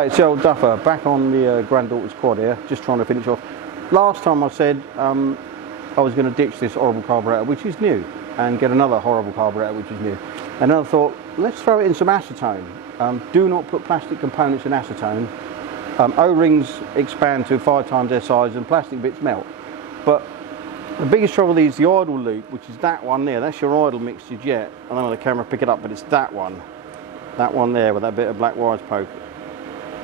Right, it's the old Duffer, back on the granddaughter's quad here, just trying to finish off. Last time I said I was going to ditch this horrible carburetor, which is new, and get another horrible carburetor, which is new. And then I thought, let's throw it in some acetone. Do not put plastic components in acetone. O-rings expand to 5 times their size and plastic bits melt. But the biggest trouble is the idle loop, which is that one there. That's your idle mixture jet. I don't know if the camera pick it up, but it's that one. That one there with that bit of black wires poke.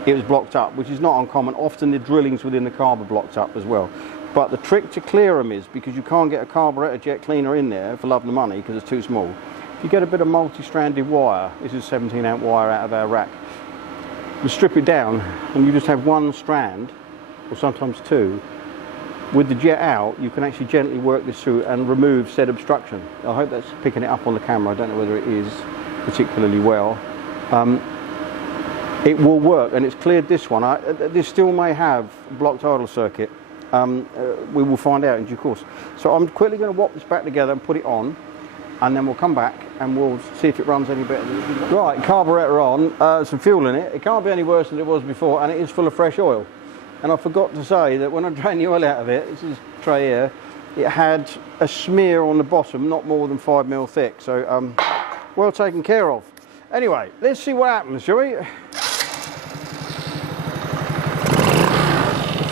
It was blocked up, which is not uncommon. Often the drillings within the carb are blocked up as well. But the trick to clear them is, because you can't get a carburetor jet cleaner in there for love of the money because it's too small, if you get a bit of multi-stranded wire, this is 17 amp wire out of our rack, you strip it down and you just have one strand, or sometimes 2. With the jet out, you can actually gently work this through and remove said obstruction. I hope that's picking it up on the camera. I don't know whether it is particularly well. It will work, and it's cleared this one. This still may have blocked idle circuit. We will find out in due course. So I'm quickly going to whop this back together and put it on, and then we'll come back and we'll see if it runs any better than it did. Right, carburetor on, some fuel in it. It can't be any worse than it was before, and it is full of fresh oil. And I forgot to say that when I drained the oil out of it, this is tray here, it had a smear on the bottom, not more than 5 mil thick. So well taken care of. Anyway, let's see what happens, shall we?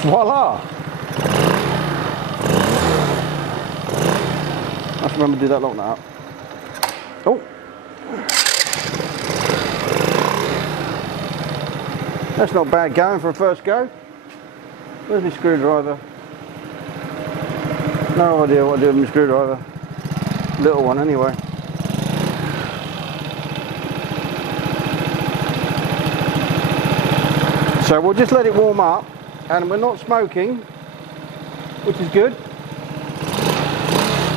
Voila! I have to remember to do that, lock that up. Oh! That's not bad going for a first go. Where's my screwdriver? No idea what I do with my screwdriver. Little one anyway. So we'll just let it warm up, and we're not smoking, which is good.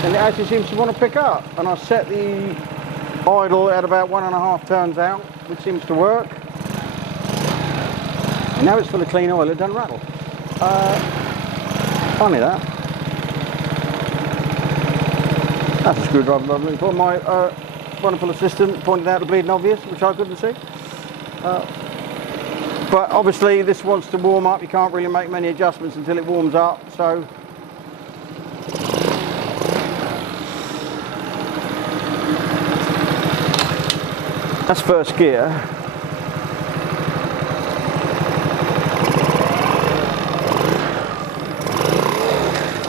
And it actually seems to want to pick up. And I set the idle at about 1.5 turns out, which seems to work. And now it's full of clean oil, it doesn't rattle. Funny that. That's a screwdriver I'm looking for. My wonderful assistant pointed out the bleeding obvious, which I couldn't see. But obviously this wants to warm up. You can't really make many adjustments until it warms up, so that's first gear.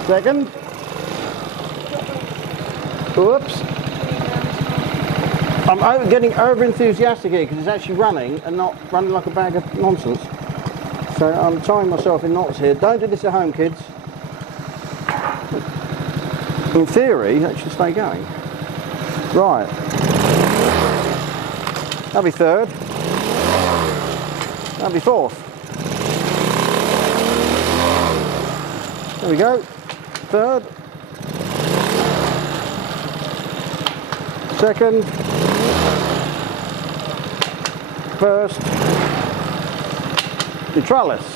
Second. Oops. I'm getting over enthusiastic here because it's actually running and not running like a bag of nonsense. So I'm tying myself in knots here. Don't do this at home, kids. In theory, that should stay going. Right. That'll be third. That'll be fourth. There we go. Third. Second. First. Neutralis.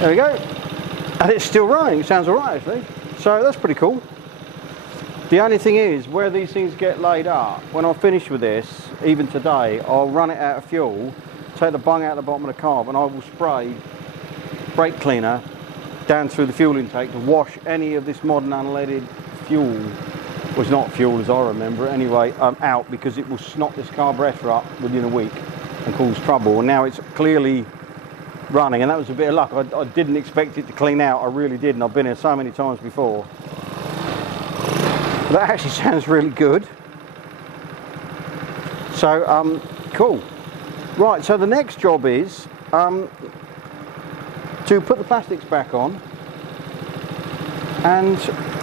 There we go. And it's still running. It sounds alright actually. So that's pretty cool. The only thing is, where these things get laid up, when I finish with this, even today, I'll run it out of fuel, take the bung out the bottom of the carb, and I will spray brake cleaner down through the fuel intake to wash any of this modern unleaded fuel, well, it's not fuel as I remember it anyway, out, because it will snot this carburetor up within a week and cause trouble. And now it's clearly running, and that was a bit of luck. I didn't expect it to clean out, I really didn't. I've been here so many times before. But that actually sounds really good. So, cool. Right, so the next job is to put the plastics back on and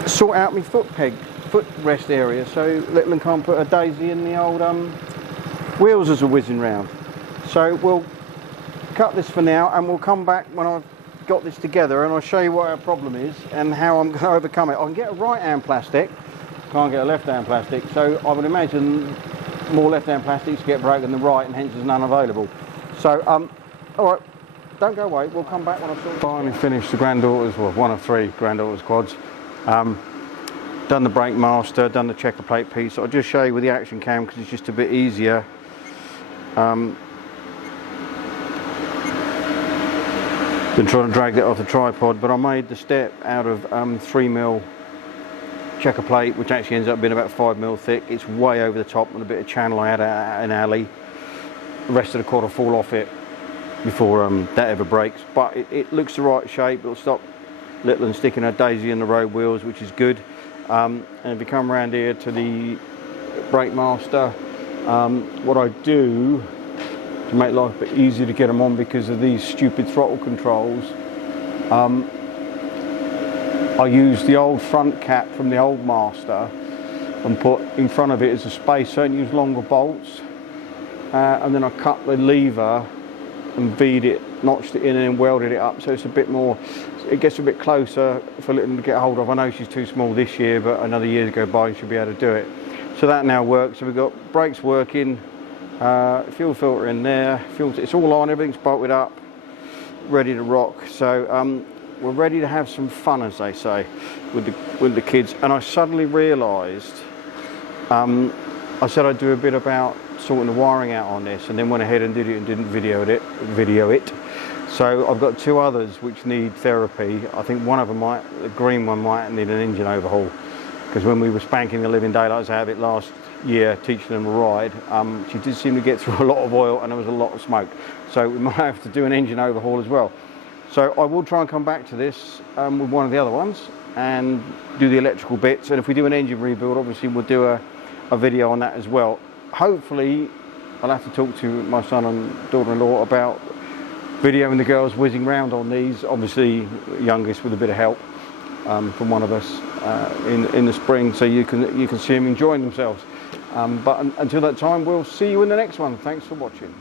sort out my footrest area, so Littman can't put a daisy in the old wheels as a whizzing round. So we'll cut this for now, and we'll come back when I've got this together, and I'll show you what our problem is and how I'm going to overcome it. I can get a right-hand plastic, can't get a left-hand plastic, so I would imagine more left-hand plastics get broken than right, and hence there's none available. So, all right, don't go away. We'll come back when I've finally finished the granddaughter's, well, one of 3 granddaughter's quads. Done the brake master, done the checker plate piece. I'll just show you with the action cam because it's just a bit easier. Been trying to drag that off the tripod, but I made the step out of 3mm checker plate, which actually ends up being about 5mm thick. It's way over the top on a bit of channel I had at an alley. The rest of the quad will fall off it before that ever breaks, but it looks the right shape. It'll stop little and sticking a daisy in the road wheels, which is good. And if you come around here to the brake master, what I do to make life a bit easier to get them on because of these stupid throttle controls, I use the old front cap from the old master and put in front of it as a spacer and use longer bolts, and then I cut the lever and V'd it, notched it in and then welded it up so it's a bit more, it gets a bit closer for Little to get hold of. I know she's too small this year, but another year to go by and she'll be able to do it. So that now works. So we've got brakes working, fuel filter in there, it's all on, everything's bolted up, ready to rock. So we're ready to have some fun, as they say, with the kids. And I suddenly realised, I said I'd do a bit about sorting the wiring out on this, and then went ahead and did it and didn't video it. So I've got two others which need therapy. I think one of them the green one might need an engine overhaul, because when we were spanking the living daylights out of it last year, teaching them to ride, she did seem to get through a lot of oil and there was a lot of smoke. So we might have to do an engine overhaul as well. So I will try and come back to this with one of the other ones and do the electrical bits. And if we do an engine rebuild, obviously we'll do a video on that as well. Hopefully I'll have to talk to my son and daughter-in-law about videoing the girls whizzing round on these, obviously youngest with a bit of help from one of us in the spring, so you can see them enjoying themselves. But until that time, we'll see you in the next one. Thanks for watching.